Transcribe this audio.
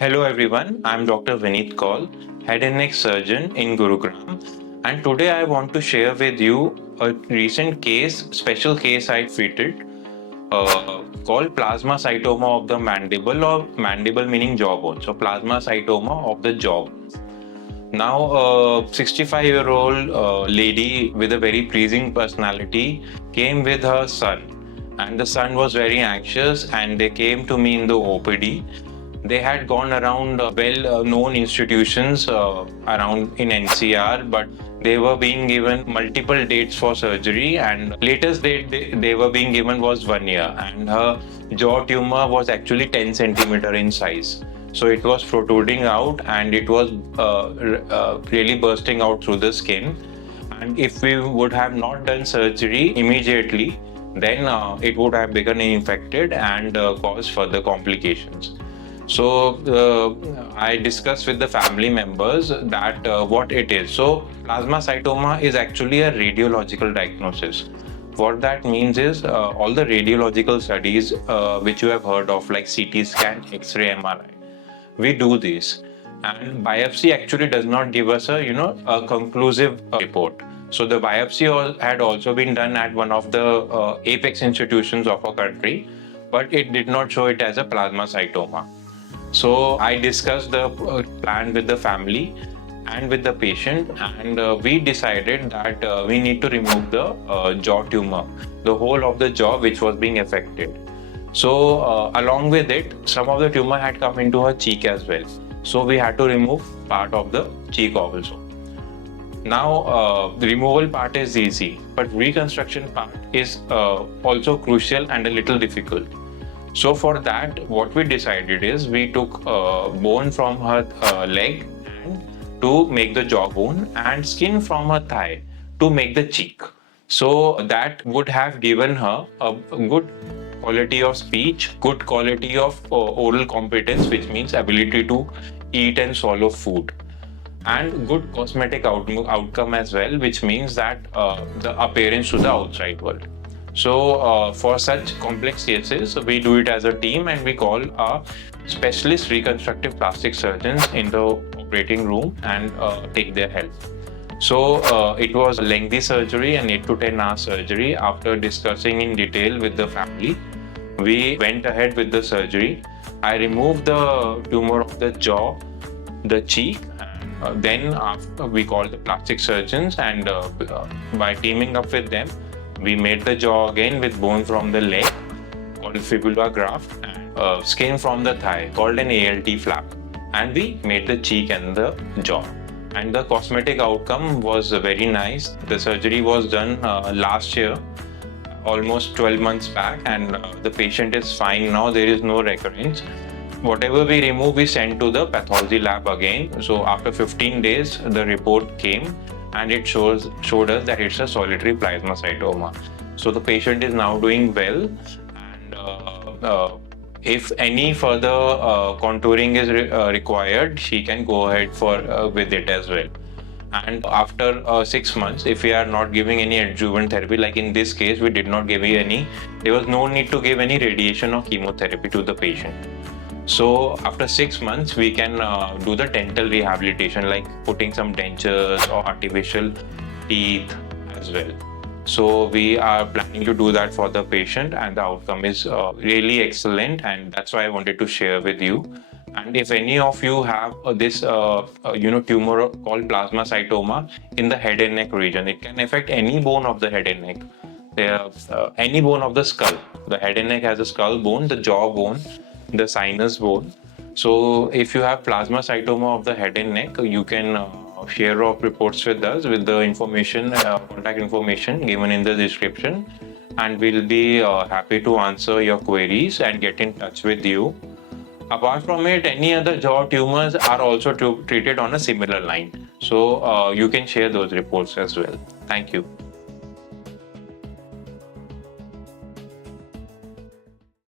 Hello everyone, I'm Dr. Vineet Kaul, head and neck surgeon in Gurugram, and today I want to share with you a recent special case I treated called plasmacytoma of the mandible, or mandible meaning jawbone. So plasmacytoma of the jaw. Now, a 65-year-old lady with a very pleasing personality came with her son, and the son was very anxious, and they came to me in the OPD. They had gone around well-known institutions around in NCR, but they were being given multiple dates for surgery, and latest date they were being given was 1 year, and her jaw tumor was actually 10 centimeter in size. So it was protruding out, and it was really bursting out through the skin. And if we would have not done surgery immediately, then it would have become infected and caused further complications. So I discussed with the family members that what it is. So plasmacytoma is actually a radiological diagnosis. What that means is all the radiological studies which you have heard of, like CT scan, X-ray, MRI, we do this, and biopsy actually does not give us a conclusive report. So the biopsy had also been done at one of the apex institutions of our country, but it did not show it as a plasmacytoma. So I discussed the plan with the family and with the patient, and we decided that we need to remove the jaw tumor, the whole of the jaw which was being affected. So along with it, some of the tumor had come into her cheek as well. So we had to remove part of the cheek also. Now, the removal part is easy, but reconstruction part is also crucial and a little difficult. So for that, what we decided is we took bone from her leg and to make the jawbone, and skin from her thigh to make the cheek. So that would have given her a good quality of speech, good quality of oral competence, which means ability to eat and swallow food, and good cosmetic outcome as well, which means that the appearance to the outside world. So for such complex cases, we do it as a team, and we call our specialist reconstructive plastic surgeons in the operating room and take their help. So it was a lengthy surgery, an 8 to 10 hour surgery. After discussing in detail with the family, we went ahead with the surgery. I removed the tumor of the jaw, the cheek, then we called the plastic surgeons, and by teaming up with them, we made the jaw again with bone from the leg called fibula graft, and skin from the thigh called an ALT flap, and we made the cheek and the jaw. And the cosmetic outcome was very nice. The surgery was done last year, almost 12 months back, and the patient is fine now. There is no recurrence. Whatever we remove, we send to the pathology lab again. So after 15 days, the report came, and it showed us that it's a solitary plasmacytoma. So the patient is now doing well, and if any further contouring is required, she can go ahead with it as well. And after 6 months, if we are not giving any adjuvant therapy, like in this case, we did not give any, there was no need to give any radiation or chemotherapy to the patient. So after 6 months, we can do the dental rehabilitation, like putting some dentures or artificial teeth as well. So we are planning to do that for the patient, and the outcome is really excellent, and that's why I wanted to share with you. And if any of you have this tumor called plasmacytoma in the head and neck region, it can affect any bone of the head and neck. Any bone of the skull. The head and neck has a skull bone, the jaw bone, the sinus bone. So if you have plasmacytoma of the head and neck, you can share of reports with us with the information, contact information given in the description, and we'll be happy to answer your queries and get in touch with you. Apart from it, any other jaw tumors are also treated on a similar line. So you can share those reports as well. Thank you.